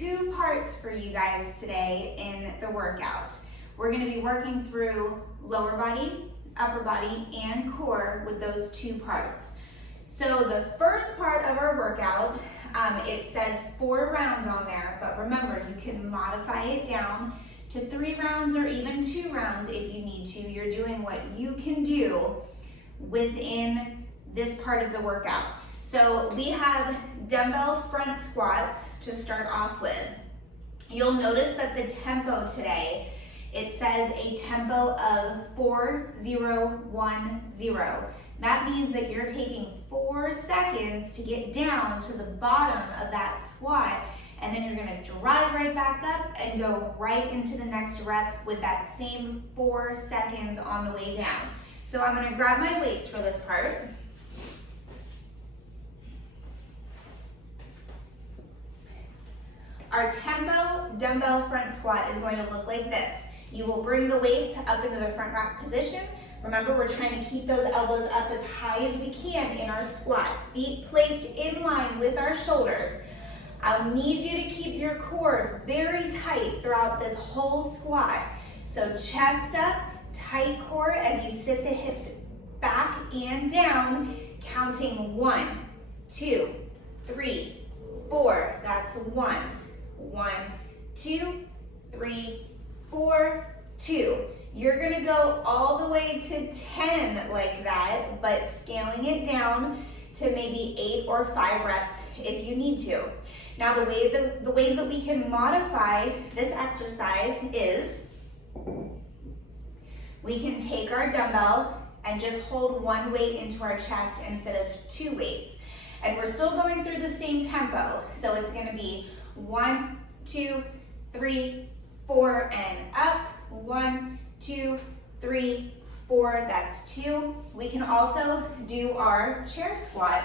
two parts for you guys today in the workout. We're going to be working through lower body, upper body, and core with those two parts. So the first part of our workout, it says 4 rounds on there, but remember, you can modify it down to 3 rounds or even 2 rounds if you need to. You're doing what you can do within this part of the workout. So we have dumbbell front squats to start off with. You'll notice that the tempo today, it says a tempo of 4-0-1-0. That means that you're taking 4 seconds to get down to the bottom of that squat, and then you're gonna drive right back up and go right into the next rep with that same 4 seconds on the way down. So I'm gonna grab my weights for this part. Our tempo dumbbell front squat is going to look like this. You will bring the weights up into the front rack position. Remember, we're trying to keep those elbows up as high as we can in our squat. Feet placed in line with our shoulders. I'll need you to keep your core very tight throughout this whole squat. So chest up, tight core as you sit the hips back and down, counting 1, 2, 3, 4. That's 1, 1, 2, 3, 4, 2. You're gonna go all the way to 10 like that, but scaling it down to maybe 8 or 5 reps if you need to. Now the ways that we can modify this exercise is we can take our dumbbell and just hold 1 weight into our chest instead of 2 weights. And we're still going through the same tempo. So it's gonna be 1, 2, 3, 4, and up. 1, 2, 3, 4, that's 2. We can also do our chair squat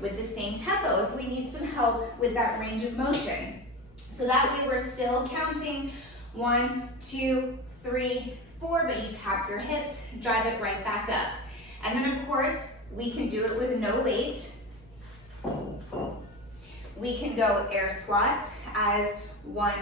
with the same tempo if we need some help with that range of motion. So that way we're still counting 1, 2, 3, 4, but you tap your hips, drive it right back up. And then of course, we can do it with no weight. We can go air squats as 1,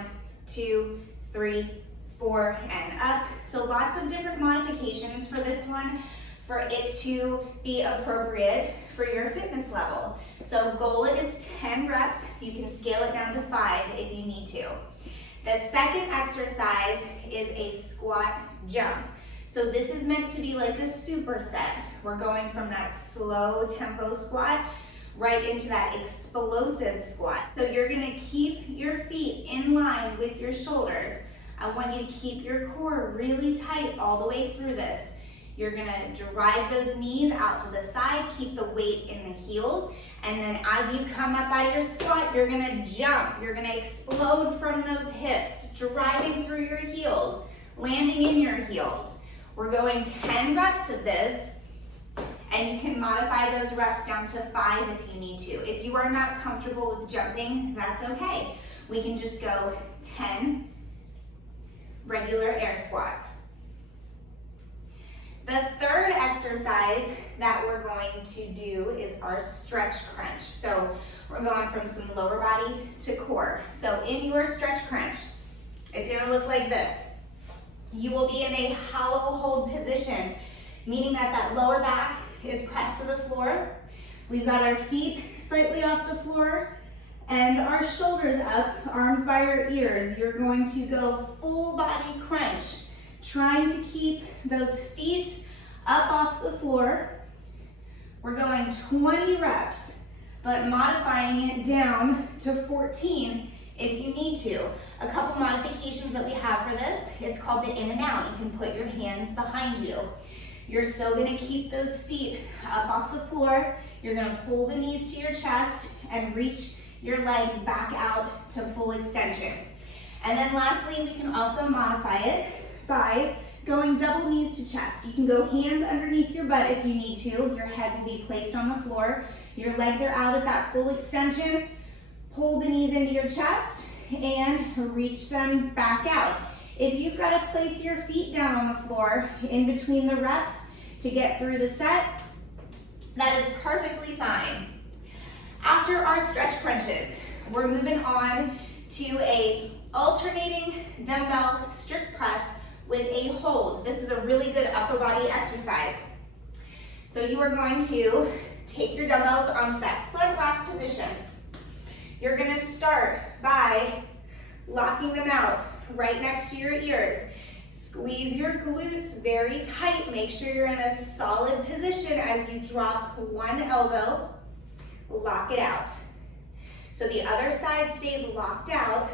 2, 3, 4, and up. So lots of different modifications for this one for it to be appropriate for your fitness level. So goal is 10 reps. You can scale it down to 5 if you need to. The second exercise is a squat jump. So this is meant to be like a superset. We're going from that slow tempo squat right into that explosive squat. So you're gonna keep your feet in line with your shoulders. I want you to keep your core really tight all the way through this. You're gonna drive those knees out to the side, keep the weight in the heels, and then as you come up out of your squat, you're gonna jump. You're gonna explode from those hips, driving through your heels, landing in your heels. We're going 10 reps of this, and you can modify those reps down to 5 if you need to. If you are not comfortable with jumping, that's okay. We can just go 10 regular air squats. The third exercise that we're going to do is our stretch crunch. So we're going from some lower body to core. So in your stretch crunch, it's gonna look like this. You will be in a hollow hold position, meaning that that lower back is pressed to the floor. We've got our feet slightly off the floor and our shoulders up, arms by your ears. You're going to go full body crunch, trying to keep those feet up off the floor. We're going 20 reps, but modifying it down to 14 if you need to. A couple modifications that we have for this, it's called the in and out. You can put your hands behind you. You're still gonna keep those feet up off the floor. You're gonna pull the knees to your chest and reach your legs back out to full extension. And then lastly, we can also modify it by going double knees to chest. You can go hands underneath your butt if you need to. Your head will be placed on the floor. Your legs are out at that full extension. Pull the knees into your chest and reach them back out. If you've got to place your feet down on the floor in between the reps to get through the set, that is perfectly fine. After our stretch crunches, we're moving on to a alternating dumbbell strict press with a hold. This is a really good upper body exercise. So you are going to take your dumbbells onto that front rack position. You're gonna start by locking them out right next to your ears. Squeeze your glutes very tight. Make sure you're in a solid position as you drop one elbow. Lock it out. So the other side stays locked out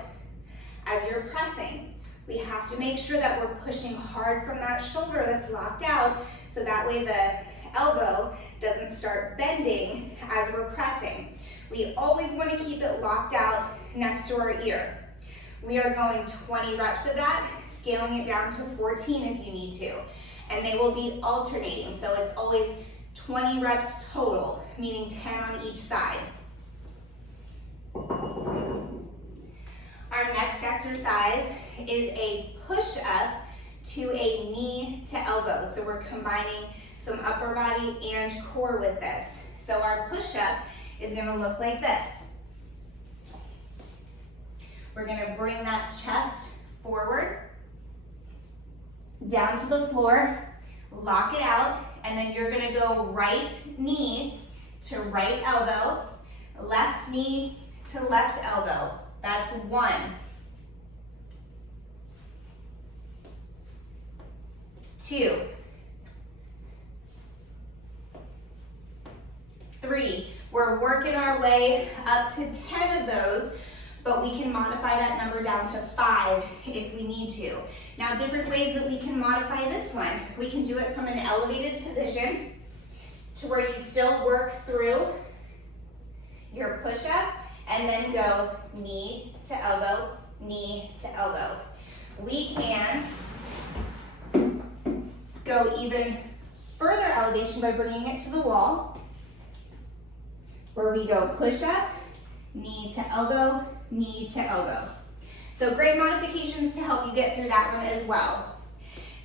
as you're pressing. We have to make sure that we're pushing hard from that shoulder that's locked out, so that way the elbow doesn't start bending as we're pressing. We always want to keep it locked out next to our ear. We are going 20 reps of that, scaling it down to 14 if you need to. And they will be alternating, so it's always 20 reps total, meaning 10 on each side. Our next exercise is a push-up to a knee to elbow. So we're combining some upper body and core with this. So our push-up is gonna look like this. We're gonna bring that chest forward, down to the floor, lock it out, and then you're gonna go right knee to right elbow, left knee to left elbow. That's 1. 2. 3. We're working our way up to 10 of those, but we can modify that number down to 5 if we need to. Now, different ways that we can modify this one. We can do it from an elevated position to where you still work through your push-up and then go knee to elbow, knee to elbow. We can go even further elevation by bringing it to the wall, where we go push-up, knee to elbow, knee to elbow. So great modifications to help you get through that one as well.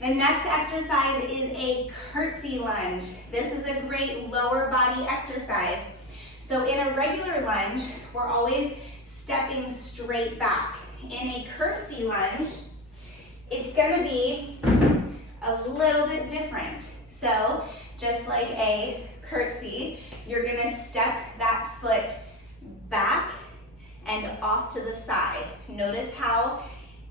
The next exercise is a curtsy lunge. This is a great lower body exercise. So in a regular lunge, we're always stepping straight back. In a curtsy lunge, it's gonna be a little bit different. So just like a curtsy, you're gonna step that foot back and off to the side. Notice how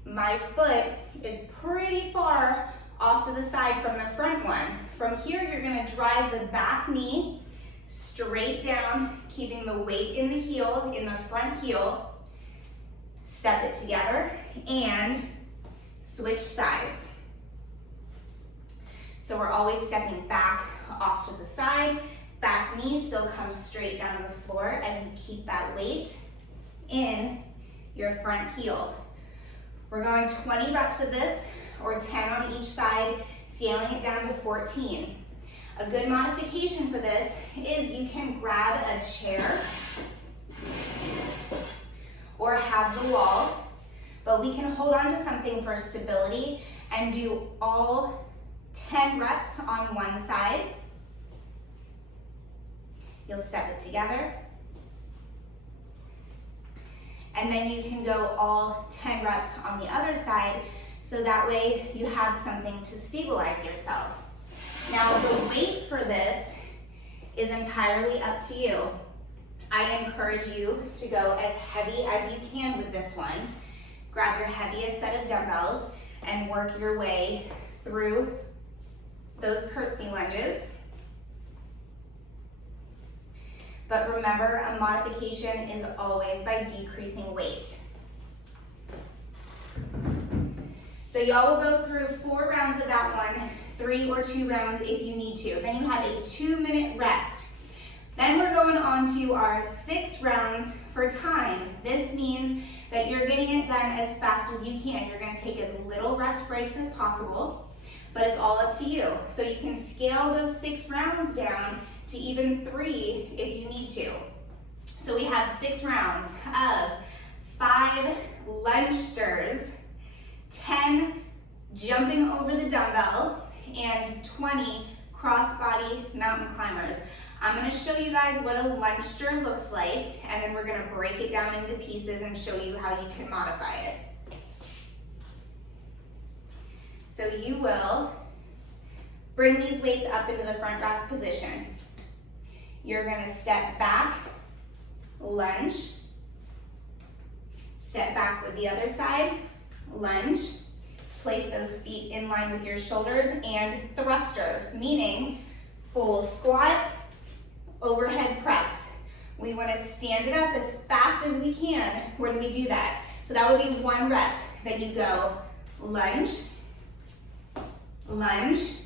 my foot is pretty far off to the side from the front one. From here, you're gonna drive the back knee straight down, keeping the weight in the heel, in the front heel. Step it together and switch sides. So we're always stepping back off to the side. Back knee still comes straight down to the floor as you keep that weight in your front heel. We're going 20 reps of this, or 10 on each side, scaling it down to 14. A good modification for this is you can grab a chair or have the wall, but we can hold on to something for stability and do all 10 reps on one side. You'll step it together. And then you can go all 10 reps on the other side, so that way you have something to stabilize yourself. Now, the weight for this is entirely up to you. I encourage you to go as heavy as you can with this one. Grab your heaviest set of dumbbells and work your way through those curtsy lunges. But remember, a modification is always by decreasing weight. So y'all will go through 4 rounds of that one, 3 or 2 rounds if you need to. Then you have a 2-minute rest. Then we're going on to our 6 rounds for time. This means that you're getting it done as fast as you can. You're gonna take as little rest breaks as possible, but it's all up to you. So you can scale those 6 rounds down to even 3 if you need to. So we have 6 rounds of 5 lunge stirs, 10 jumping over the dumbbell, and 20 cross-body mountain climbers. I'm gonna show you guys what a lunge stir looks like, and then we're gonna break it down into pieces and show you how you can modify it. So you will bring these weights up into the front rack position. You're gonna step back, lunge, step back with the other side, lunge, place those feet in line with your shoulders, and thruster, meaning full squat, overhead press. We wanna stand it up as fast as we can when we do that. So that would be 1 rep. Then you go lunge, lunge,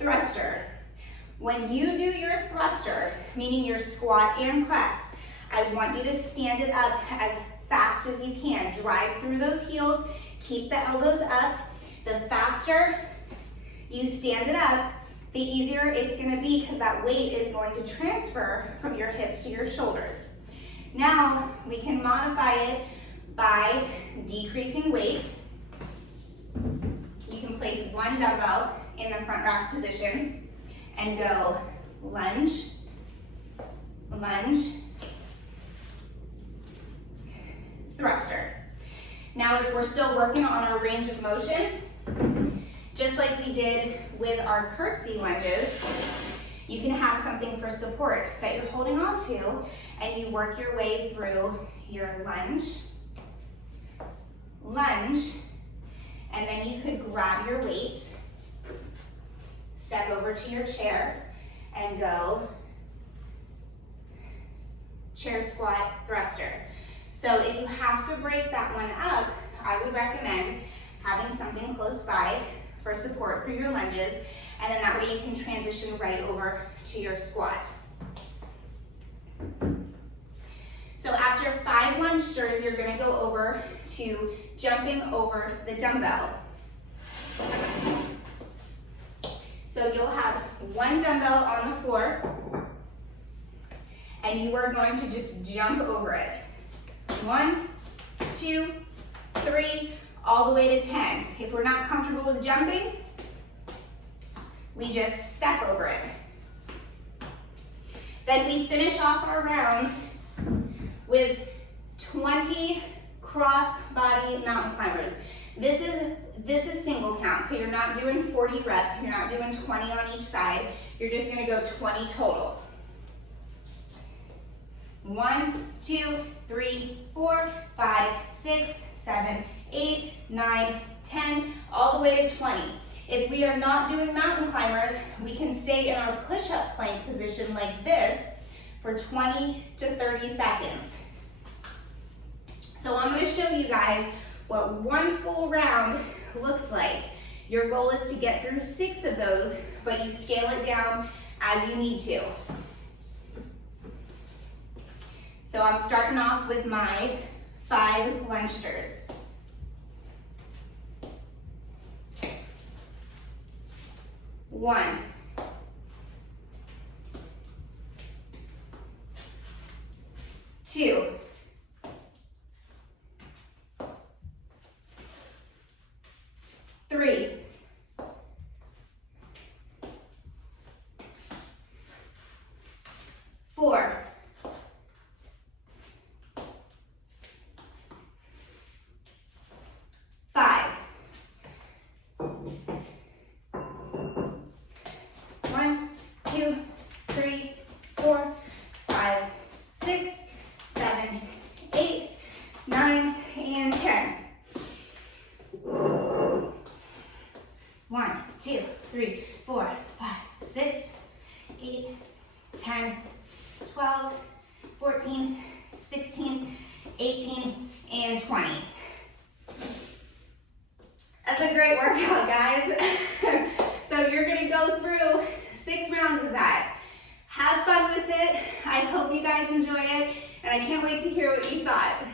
thruster. When you do your thruster, meaning your squat and press, I want you to stand it up as fast as you can. Drive through those heels, keep the elbows up. The faster you stand it up, the easier it's gonna be because that weight is going to transfer from your hips to your shoulders. Now, we can modify it by decreasing weight. You can place 1 dumbbell in the front rack position and go lunge, lunge, thruster. Now, if we're still working on our range of motion, just like we did with our curtsy lunges, you can have something for support that you're holding on to, and you work your way through your lunge, lunge, and then you could grab your weight, step over to your chair, and go chair squat thruster. So if you have to break that one up, I would recommend having something close by for support for your lunges, and then that way you can transition right over to your squat. So after 5 lunge stirs, you're gonna go over to jumping over the dumbbell. So you'll have 1 dumbbell on the floor, and you are going to just jump over it. 1, 2, 3, all the way to 10. If we're not comfortable with jumping, we just step over it. Then we finish off our round with 20 cross body mountain climbers. This is single count, so you're not doing 40 reps, you're not doing 20 on each side, you're just gonna go 20 total. 1, 2, 3, 4, 5, 6, 7, 8, 9, 10, all the way to 20. If we are not doing mountain climbers, we can stay in our push-up plank position like this for 20 to 30 seconds. So I'm gonna show you guys what 1 full round looks like. Your goal is to get through 6 of those, but you scale it down as you need to. So I'm starting off with my 5 lunge stirs. 1, 2, 3, 4, 5, 1, 2, 3, 4, 5, 6, 7, 8, 9, and 10. 1, 2, 3, 4, 5, 6, 8, 10, 12, 14, 16, 18, and 20. That's a great workout, guys. So you're gonna go through 6 rounds of that. Have fun with it. I hope you guys enjoy it, and I can't wait to hear what you thought.